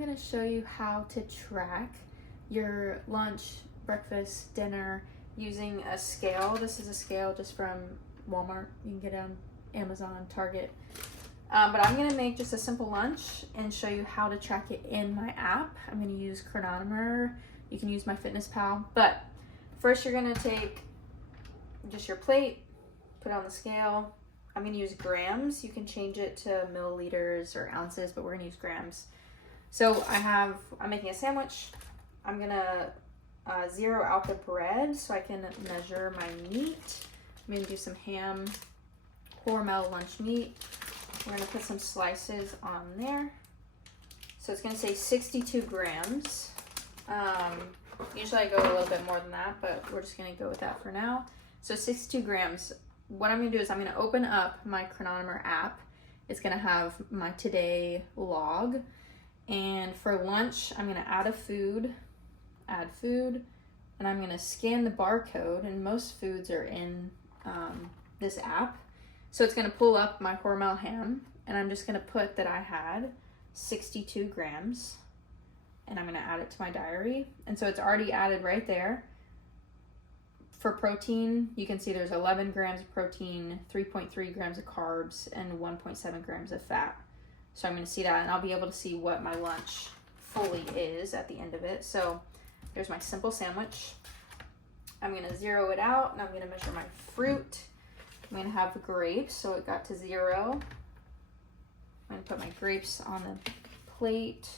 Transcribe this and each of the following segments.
I'm going to show you how to track your lunch, breakfast, dinner using a scale. This is a scale just from Walmart. You can get it on Amazon, Target. But I'm going to make just a simple lunch and show you how to track it in my app. I'm going to use Cronometer. You can use MyFitnessPal. But first you're going to take just your plate, put it on the scale. I'm going to use grams. You can change it to milliliters or ounces, but we're going to use grams. So I'm making a sandwich. I'm going to zero out the bread so I can measure my meat. I'm going to do some ham, Hormel lunch meat. We're going to put some slices on there. So it's going to say 62 grams. Usually I go a little bit more than that, but we're just going to go with that for now. So 62 grams. What I'm going to do is I'm going to open up my Cronometer app. It's going to have my today log. And for lunch, I'm going to add food, and I'm going to scan the barcode, and most foods are in this app. So it's going to pull up my Hormel ham, and I'm just going to put that I had 62 grams, and I'm going to add it to my diary. And so it's already added right there. For protein, you can see there's 11 grams of protein, 3.3 grams of carbs, and 1.7 grams of fat. So I'm going to see that, and I'll be able to see what my lunch fully is at the end of it. So there's my simple sandwich. I'm going to zero it out, and I'm going to measure my fruit. I'm going to have grapes, so it got to 0. I'm going to put my grapes on the plate.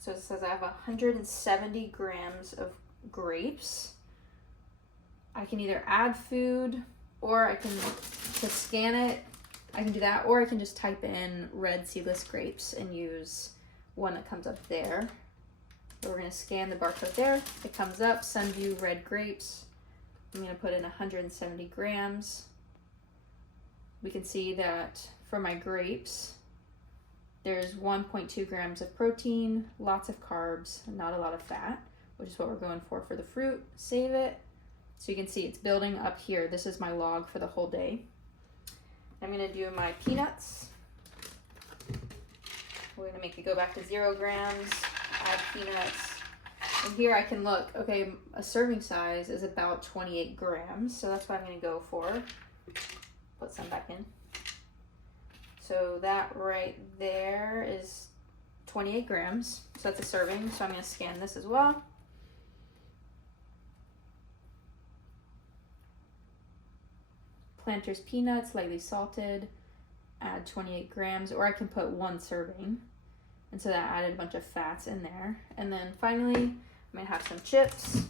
So it says I have 170 grams of grapes. I can either add food, or I can just scan it. I can do that, or I can just type in red seedless grapes and use one that comes up there. So we're gonna scan the barcode there. It comes up, Sunview red grapes. I'm gonna put in 170 grams. We can see that for my grapes, there's 1.2 grams of protein, lots of carbs, and not a lot of fat, which is what we're going for the fruit. Save it. So you can see it's building up here. This is my log for the whole day. I'm gonna do my peanuts. We're gonna make it go back to 0 grams, add peanuts. And here I can look, okay, a serving size is about 28 grams. So that's what I'm gonna go for. Put some back in. So that right there is 28 grams. So that's a serving. So I'm gonna scan this as well. Planters peanuts, lightly salted, add 28 grams, or I can put 1 serving. And so that added a bunch of fats in there. And then finally, I'm gonna have some chips.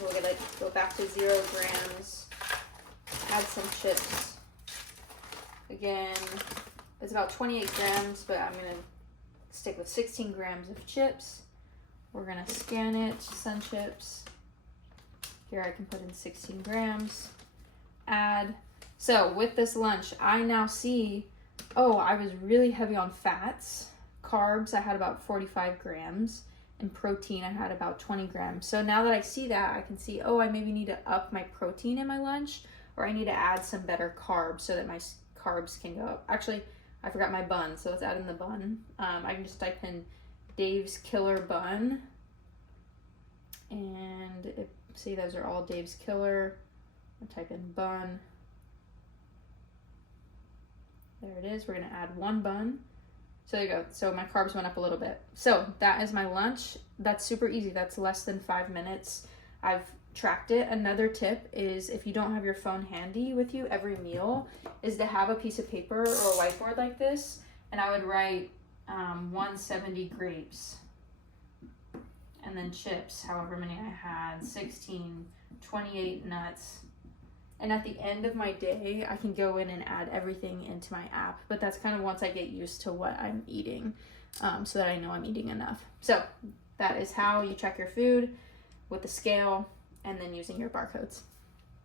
We're gonna go back to 0 grams, add some chips. Again, it's about 28 grams, but I'm gonna stick with 16 grams of chips. We're gonna scan it, Sun Chips. Here I can put in 16 grams, add. So with this lunch, I now see, oh, I was really heavy on fats. Carbs, I had about 45 grams, and protein, I had about 20 grams. So now that I see that, I can see, oh, I maybe need to up my protein in my lunch, or I need to add some better carbs so that my carbs can go up. Actually, I forgot my bun, so let's add in the bun. I can just type in Dave's Killer Bun, and see, those are all Dave's Killer. I'll type in bun. There it is. We're gonna add 1 bun. So there you go. So my carbs went up a little bit. So that is my lunch. That's super easy. That's less than 5 minutes. I've tracked it. Another tip is, if you don't have your phone handy with you every meal, is to have a piece of paper or a whiteboard like this. And I would write 170 grapes. And then chips, however many I had, 16, 28 nuts. And at the end of my day, I can go in and add everything into my app. But that's kind of once I get used to what I'm eating, so that I know I'm eating enough. So that is how you track your food, with the scale and then using your barcodes.